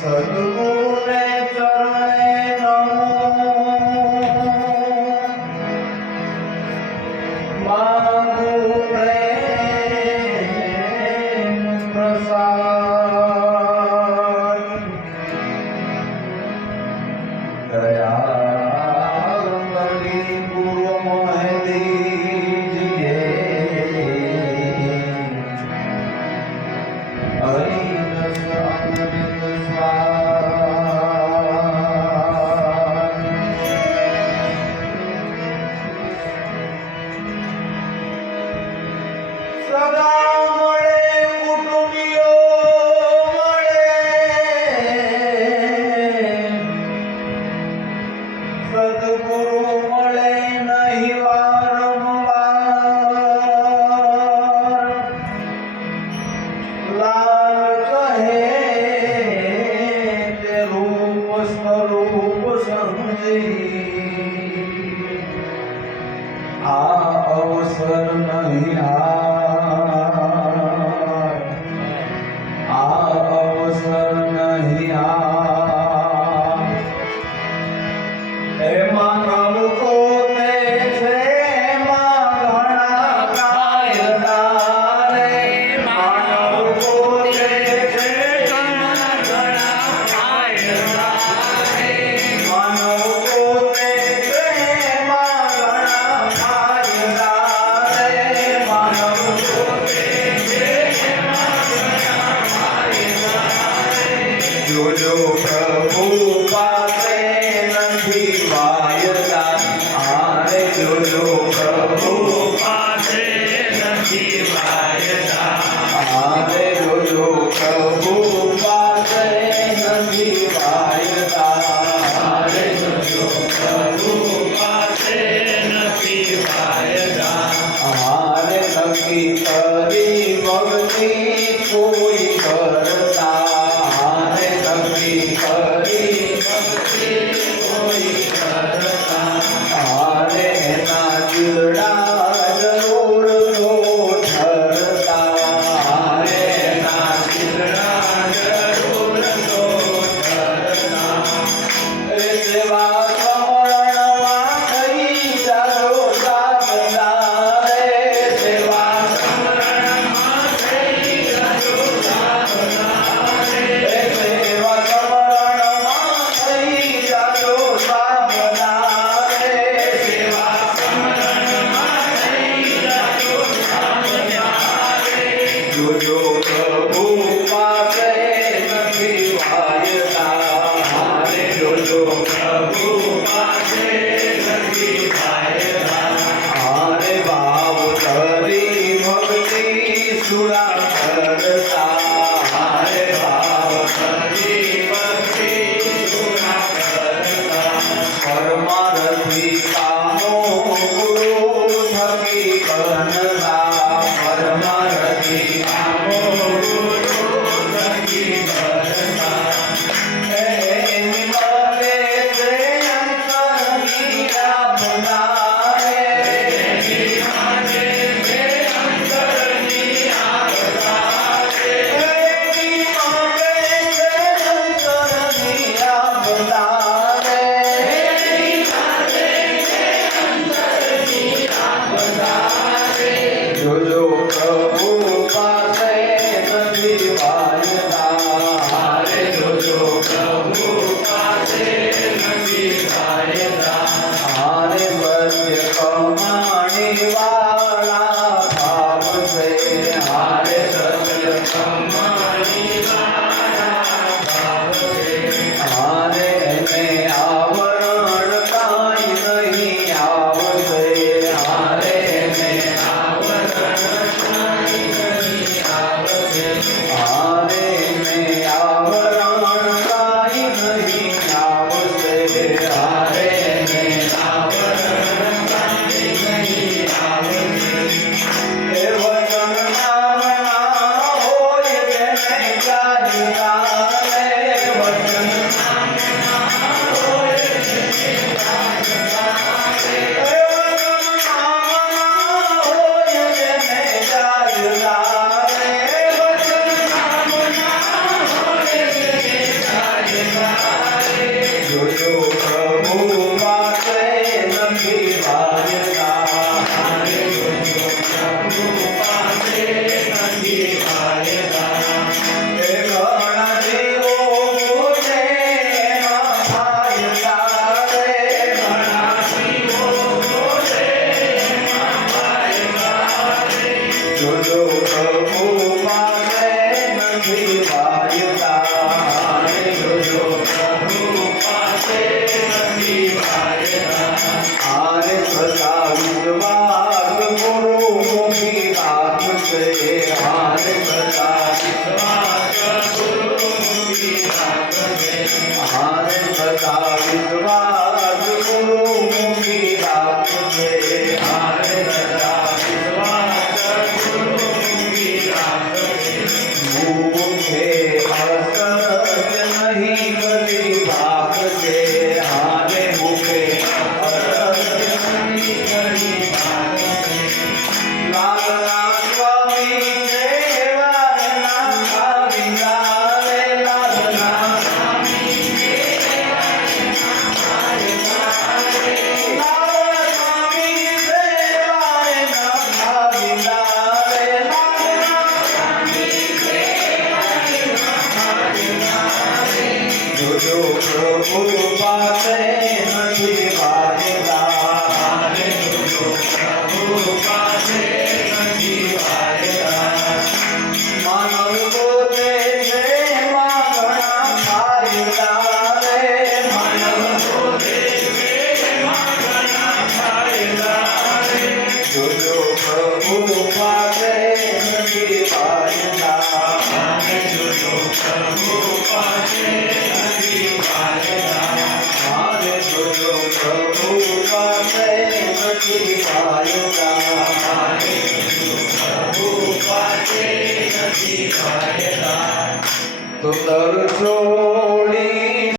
સદગુરુને ચરણે નમો માગુ પ્રેમ પ્રસાદ દયા કરી ગુરુ મહેદીજીએ હરિરસ અમૃત સ્વાદ સદા મળે કુટુંબીઓ મળે સદગુરુ મળે નહીં વારંવાર લાલ કહે તે રૂપ સ્વરૂપ સમજી આ અવસર નહીં આ અવસર નહીં એમાં નમકો તે છે એમાં ઘણા કાયદા રે માનવકો તે છે એમાં ઘણા કાયદા રે માનવકો તે છે એમાં ઘણા કાયદા રે માનવકો વિશ્વાસ ગુરુ મૂકી રાખજે હારે સદા વિશ્વાસ ગુરુ મૂકી રાખજે ભૂખે અસત્ય નહીં કદી ભાગજે હારે ભૂખે અસત્ય નહીં કદી ભાગજે લાલના સ્વામી દેવાના આવિંદા રે લાલના સ્વામી દેવાના સ્વામી દેવાના આવિંદા રે લાલના સ્વામી દેવાના જોજો પ્રભુ પાસે નથી વાયદા જોજો પ્રભુ પાસે નથી વાયદા માનવ પોતે છે માં ઘણા ફાયદા રે માનવ પોતે છે માં ઘણા ફાયદા રે જોજો પ્રભુ પાસે નથી વાયદા જોજો પ્રભુ પાસે નથી વાયદા મારે જોજો પ્રભુ પાસે નથી વાયદા મારે જોજો પ્રભુ પાસે નથી વાયદા તો તરસો